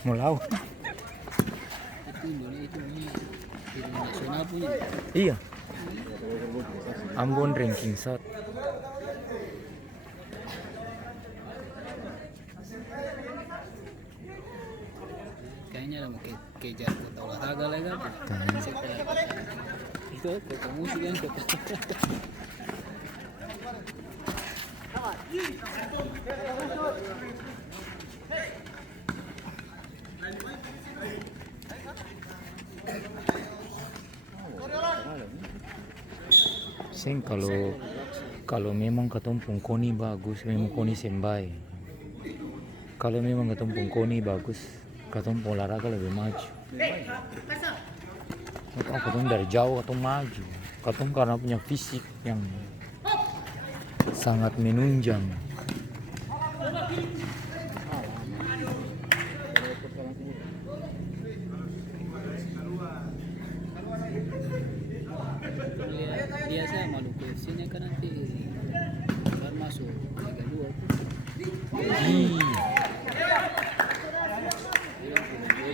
Mau lawan. Itu Indonesia ini film nasional punya. Iya. Ambon ranking 1. Kayaknya ada mau kejar kota olahraga lagi kan. Itu kota musik kan kota. Sing kalau memang ketumpung koni bagus, memang koni sembai. Kalau memang ketumpung koni bagus, ketumpung olahraga lebih maju. Ketum dari jauh ketum maju. Ketum karena punya fisik yang sangat menunjang. Dia saya Maluku FC nya kan nanti baru masuk Liga 2.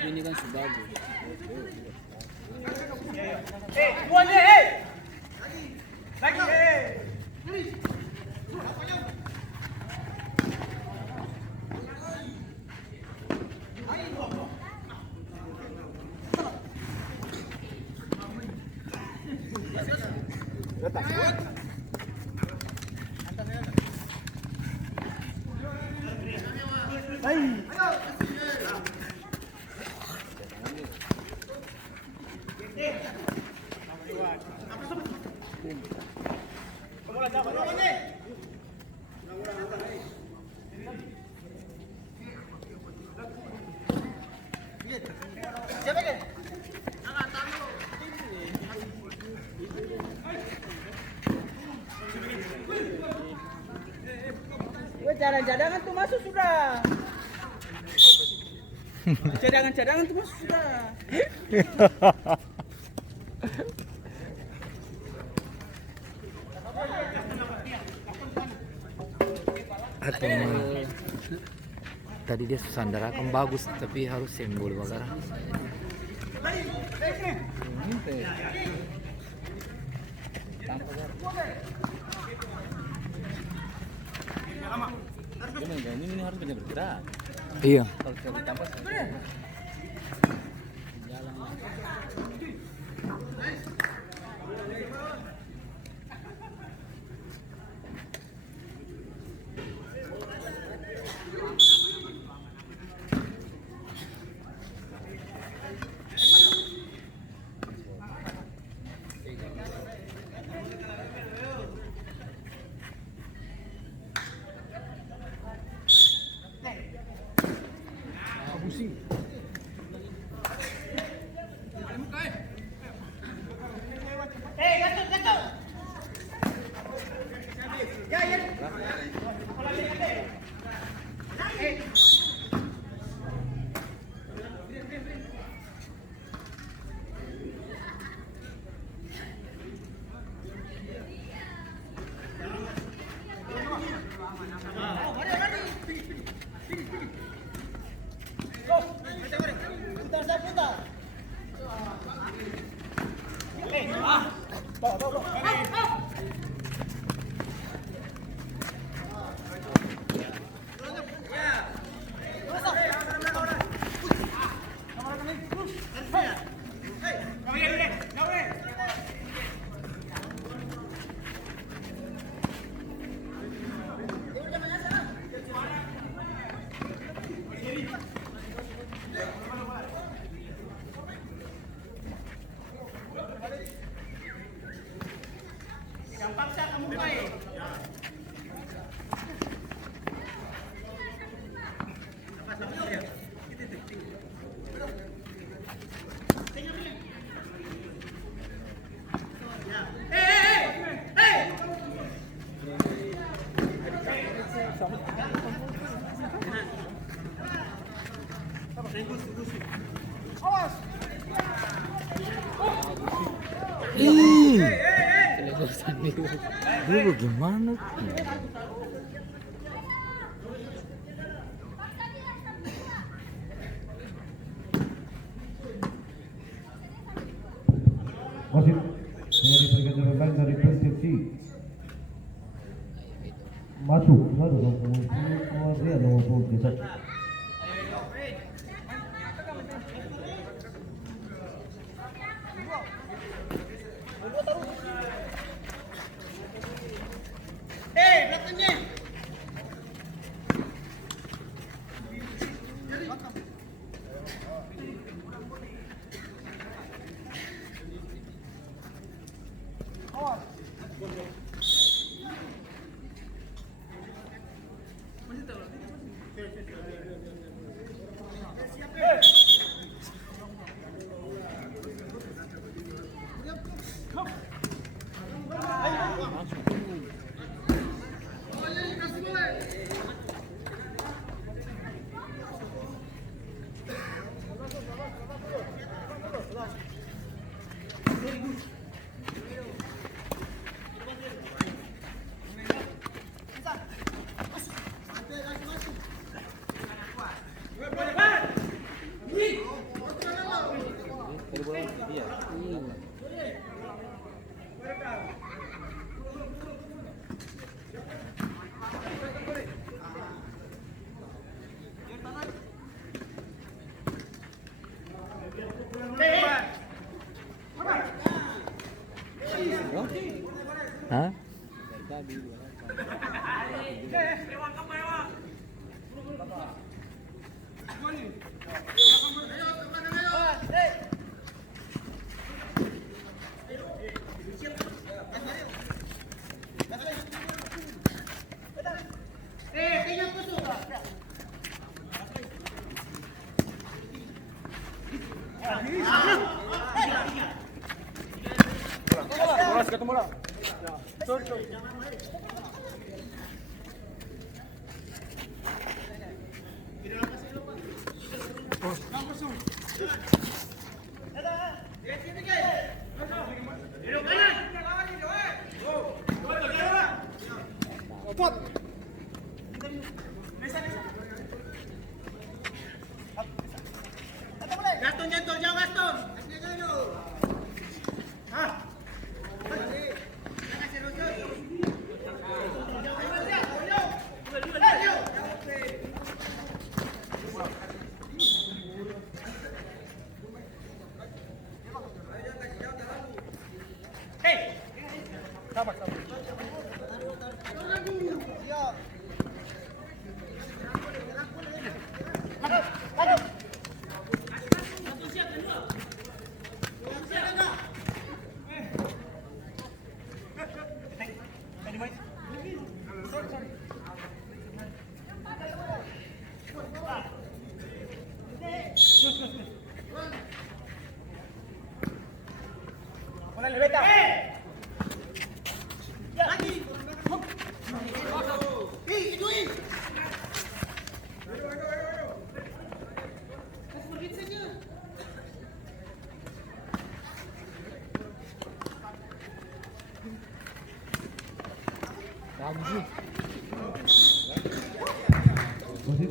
Ini kan sebagus. Cadangan tuh masuk sudah. Cadangan tuh masuk sudah. Atau tadi dia sandarakan bagus tapi harus sembol bagara. Ini harus banyak bergerak. Iya. Kalau tidak ditambah jalan. Lu bagaimana? baru 20 dia 20 bisa. Hah? Gaston, jatuh, jauh Gaston. Wasit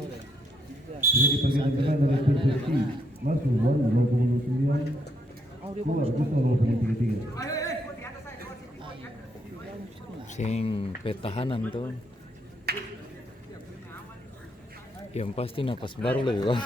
sudah diperkenalkan dari Persisi masuk bola 29 keluar Gusno 33. Sing pertahanan tuh. Yang pasti napas baru lebih bang.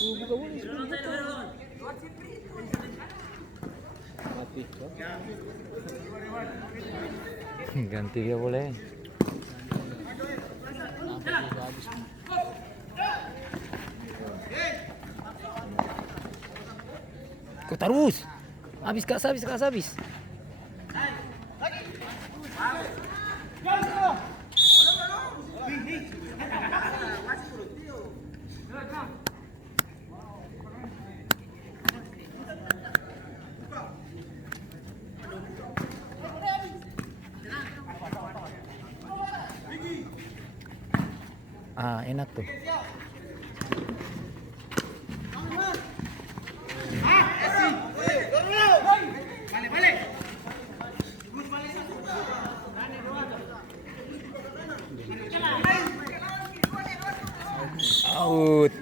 Buka boleh 10 juta. Mati. Ganti dia boleh. Nampak juga habis. Kau terus. Habis kak habis. Ah, enak tuh. Out.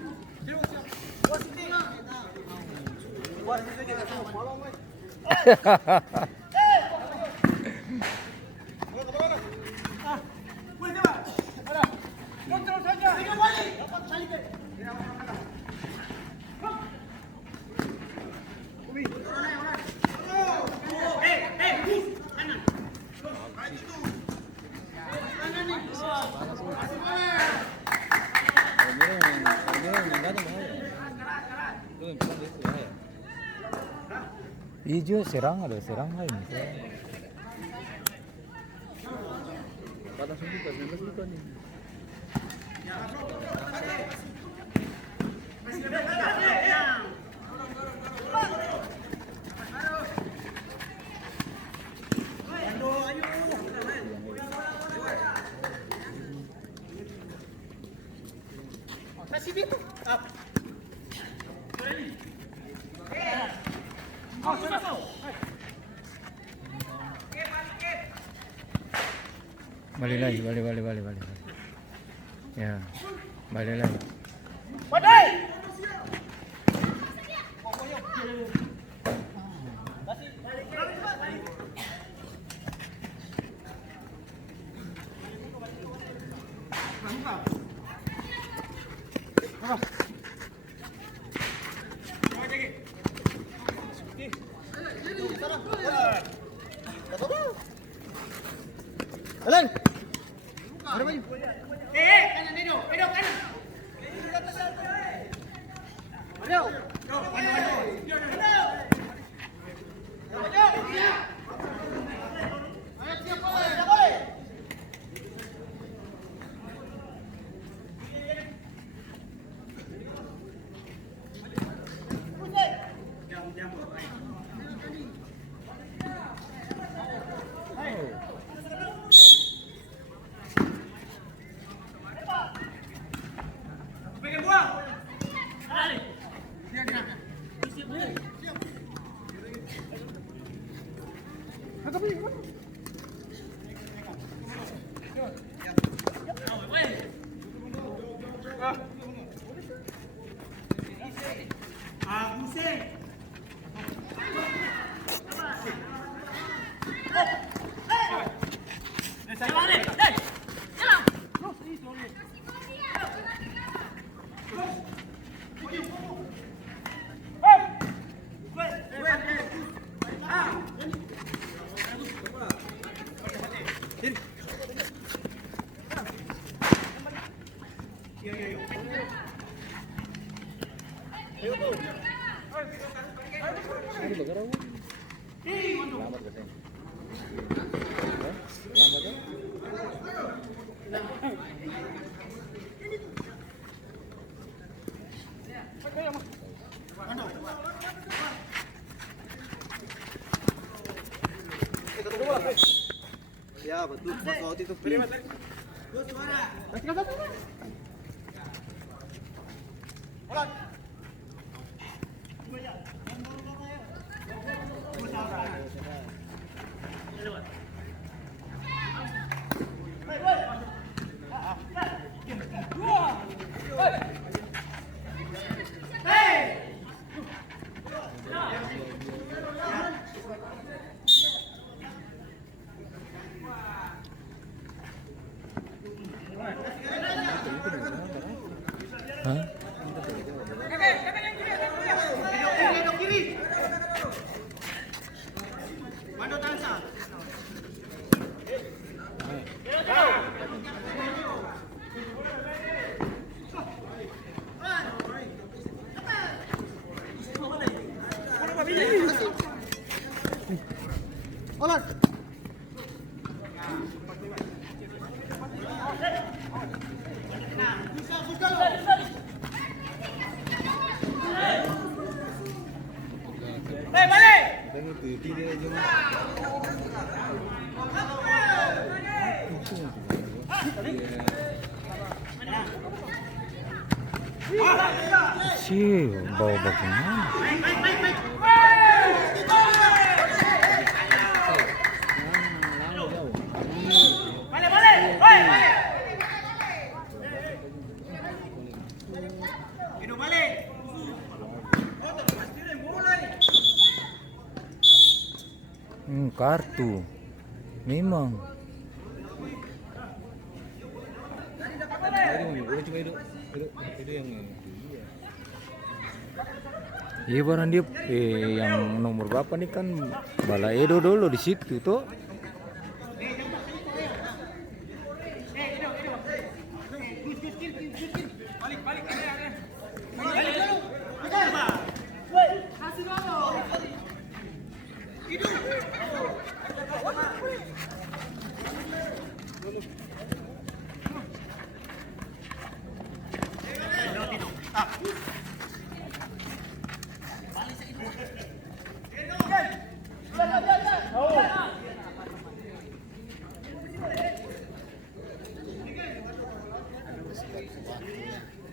Hijau serang ada serang lain. Pada 19 juta nih. Balik lagi. Ya, balik lagi. Ya betul, waktu itu free. Sih, bawa bagaimana? Kartu. Memang. Iya barang dia yang nomor berapa nih kan Bala Edo dulu di situ tuh.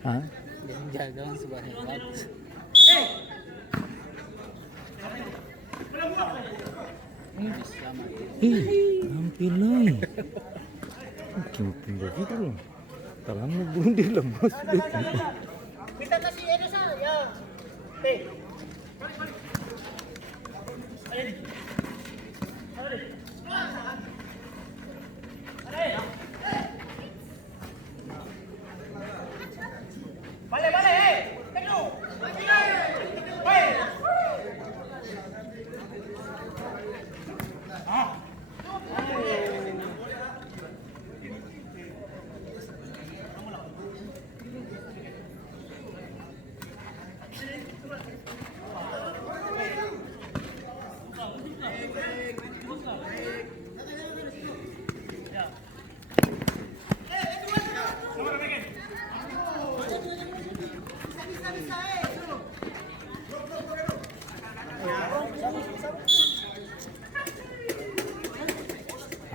Hah? Yang jaga sebanyak waktu. Hampir naik. Mungkin begitu loh. Terlalu bunuh lemas. Kita kasih ini ya.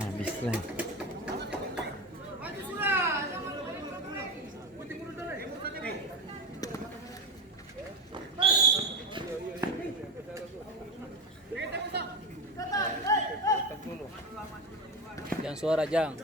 Habis lah. Jangan suara Jang.